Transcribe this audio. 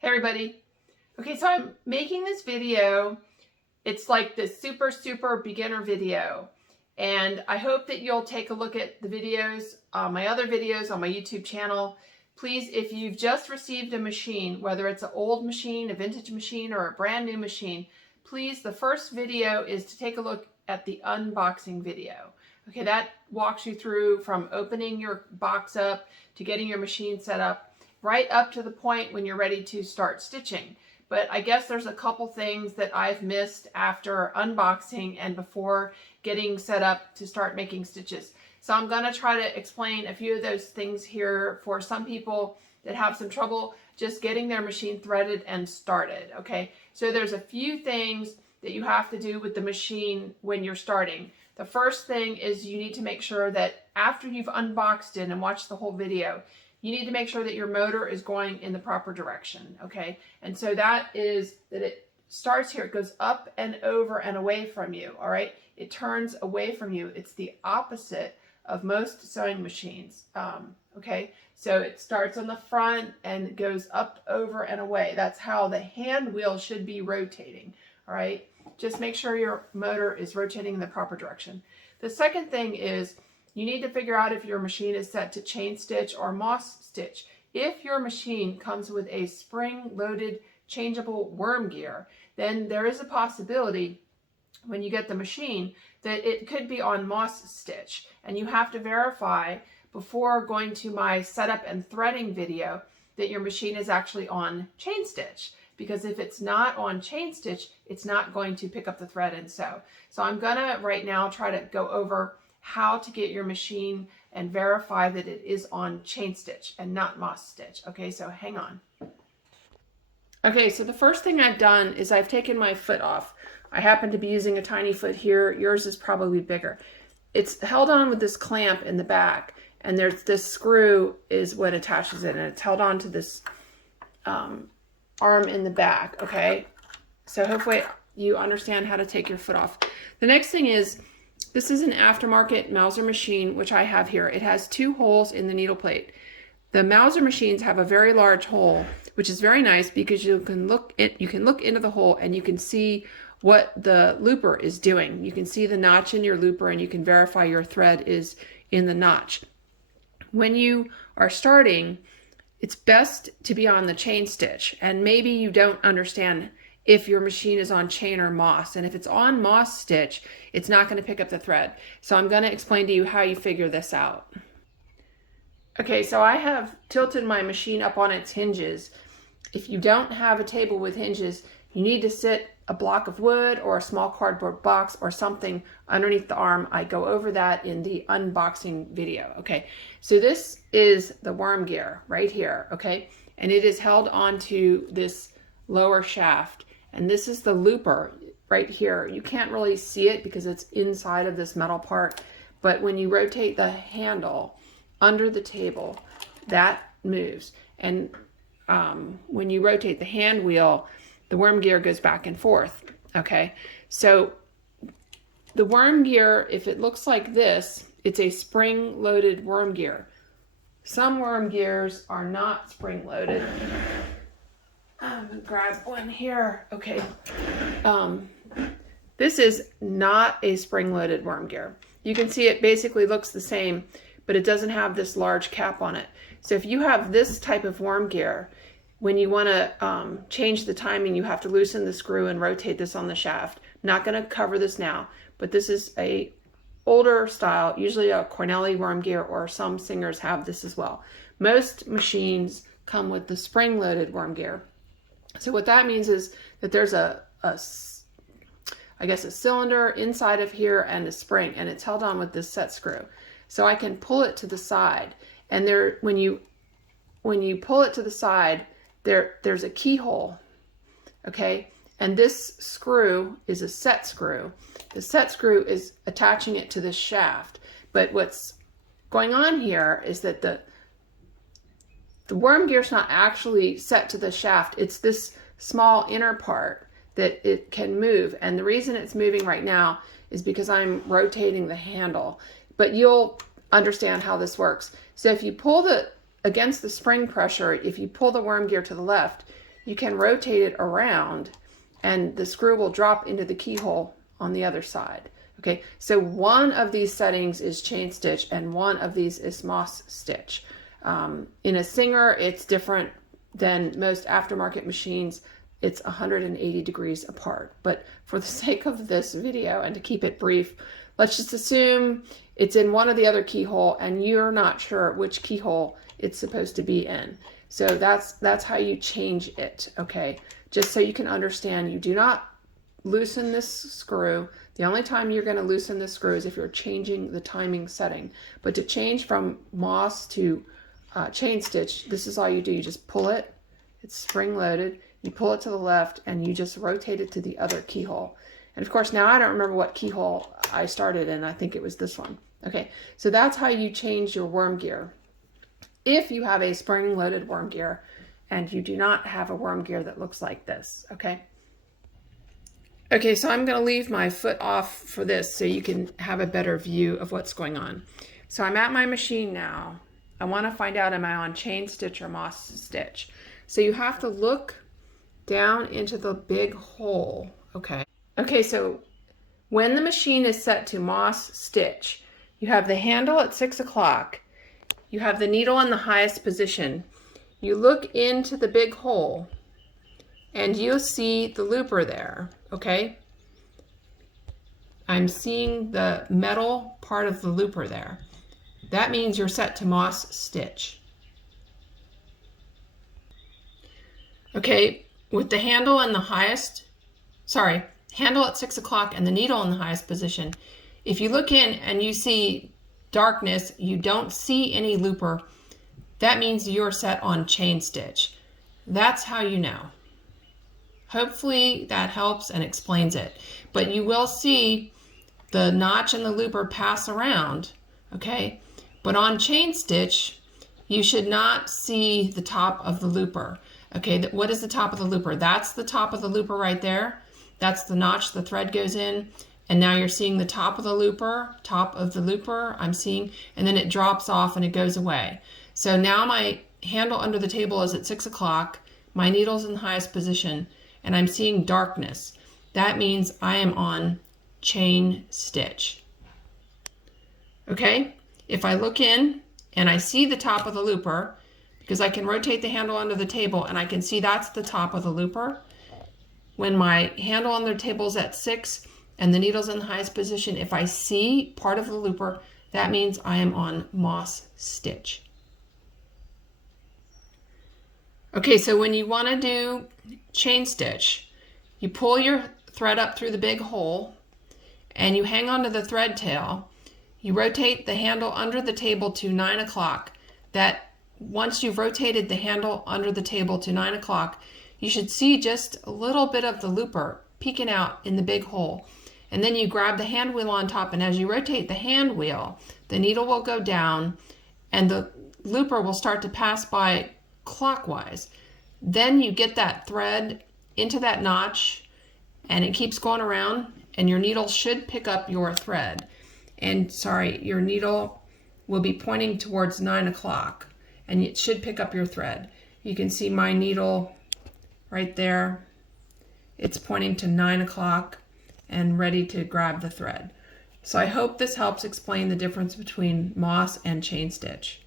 Hey everybody. Okay, so I'm making this video. It's like this super beginner video. And I hope that you'll take a look at the videos, my other videos on my YouTube channel. Please, if you've just received a machine, whether it's an old machine, a vintage machine, or a brand new machine, please, the first video is to take a look at the unboxing video. Okay, that walks you through from opening your box up to getting your machine set up, right up to the point when you're ready to start stitching. But I guess there's a couple things that I've missed after unboxing and before getting set up to start making stitches. So I'm going to try to explain a few of those things here for some people that have some trouble just getting their machine threaded and started. Okay, so there's a few things that you have to do with the machine when you're starting. The first thing is you need to make sure that after you've unboxed it and watched the whole video, you need to make sure that your motor is going in the proper direction, okay? And so that is that it starts here, it goes up and over and away from you, all right? It turns away from you. It's the opposite of most sewing machines, okay? So it starts on the front and goes up, over, and away. That's how the hand wheel should be rotating, all right? Just make sure your motor is rotating in the proper direction. The second thing is you need to figure out if your machine is set to chain stitch or moss stitch. If your machine comes with a spring-loaded changeable worm gear, then there is a possibility when you get the machine that it could be on moss stitch. And you have to verify before going to my setup and threading video that your machine is actually on chain stitch. Because if it's not on chain stitch, it's not going to pick up the thread and sew. So I'm gonna right now try to go over how to get your machine and verify that it is on chain stitch and not moss stitch. Okay, so hang on. Okay, so the first thing I've done is I've taken my foot off. I happen to be using a tiny foot here. Yours is probably bigger. It's held on with this clamp in the back, and there's this screw is what attaches it, and it's held on to this arm in the back, okay? So hopefully you understand how to take your foot off. The next thing is, this is an aftermarket Mauser machine, which I have here. It has 2 holes in the needle plate. The Mauser machines have a very large hole, which is very nice because you can look into the hole and you can see what the looper is doing. You can see the notch in your looper and you can verify your thread is in the notch. When you are starting, it's best to be on the chain stitch, and maybe you don't understand if your machine is on chain or moss. And if it's on moss stitch, it's not going to pick up the thread. So I'm going to explain to you how you figure this out. Okay, so I have tilted my machine up on its hinges. If you don't have a table with hinges, you need to sit a block of wood or a small cardboard box or something underneath the arm. I go over that in the unboxing video. Okay, so this is the worm gear right here, okay? And it is held onto this lower shaft. And this is the looper right here. You can't really see it because it's inside of this metal part, but when you rotate the handle under the table, that moves. And when you rotate the hand wheel, the worm gear goes back and forth, okay? So the worm gear, if it looks like this, it's a spring-loaded worm gear. Some worm gears are not spring-loaded. I'm gonna grab one here. Okay. This is not a spring-loaded worm gear. You can see it basically looks the same, but it doesn't have this large cap on it. So if you have this type of worm gear, when you want to change the timing, you have to loosen the screw and rotate this on the shaft. Not going to cover this now, but this is a older style, usually a Cornelli worm gear, or some Singers have this as well. Most machines come with the spring-loaded worm gear. So what that means is that there's I guess a cylinder inside of here and a spring, and it's held on with this set screw. So I can pull it to the side, and when you pull it to the side, there's a keyhole, okay? And this screw is a set screw. The set screw is attaching it to this shaft. But what's going on here is that the worm gear's not actually set to the shaft. It's this small inner part that it can move. And the reason it's moving right now is because I'm rotating the handle. But you'll understand how this works. So if you pull against the spring pressure, if you pull the worm gear to the left, you can rotate it around and the screw will drop into the keyhole on the other side. Okay, so one of these settings is chain stitch and one of these is moss stitch. In a Singer, it's different than most aftermarket machines. It's 180 degrees apart. But for the sake of this video and to keep it brief, let's just assume it's in one of the other keyhole and you're not sure which keyhole it's supposed to be in. So that's how you change it, okay? Just so you can understand, you do not loosen this screw. The only time you're going to loosen the screw is if you're changing the timing setting. But to change from moss to chain stitch, this is all you do. You just pull it. It's spring loaded. You pull it to the left and you just rotate it to the other keyhole. And of course, now I don't remember what keyhole I started in. I think it was this one. Okay, so that's how you change your worm gear. If you have a spring loaded worm gear and you do not have a worm gear that looks like this, okay? Okay, so I'm going to leave my foot off for this so you can have a better view of what's going on. So I'm at my machine now. I want to find out, am I on chain stitch or moss stitch? So you have to look down into the big hole, okay? Okay, so when the machine is set to moss stitch, you have the handle at 6 o'clock. You have the needle in the highest position. You look into the big hole and you'll see the looper there, okay? I'm seeing the metal part of the looper there. That means you're set to moss stitch. Okay, with the handle in the highest, handle at 6 o'clock and the needle in the highest position, if you look in and you see darkness, you don't see any looper, that means you're set on chain stitch. That's how you know. Hopefully that helps and explains it. But you will see the notch and the looper pass around, okay? But on chain stitch, you should not see the top of the looper. Okay, what is the top of the looper? That's the top of the looper right there. That's the notch the thread goes in. And now you're seeing the top of the looper, I'm seeing, and then it drops off and it goes away. So now my handle under the table is at 6 o'clock, my needle's in the highest position, and I'm seeing darkness. That means I am on chain stitch. Okay, if I look in and I see the top of the looper, because I can rotate the handle under the table and I can see that's the top of the looper. When my handle under the table is at 6 and the needle's in the highest position, if I see part of the looper, that means I am on moss stitch. Okay, so when you want to do chain stitch, you pull your thread up through the big hole and you hang onto the thread tail. You rotate the handle under the table to 9 o'clock. That once you've rotated the handle under the table to 9 o'clock, you should see just a little bit of the looper peeking out in the big hole. And then you grab the hand wheel on top, and as you rotate the hand wheel, the needle will go down and the looper will start to pass by clockwise. Then you get that thread into that notch and it keeps going around and your needle should pick up your thread. And your needle will be pointing towards 9 o'clock and it should pick up your thread. You can see my needle right there. It's pointing to 9 o'clock and ready to grab the thread. So I hope this helps explain the difference between moss and chain stitch.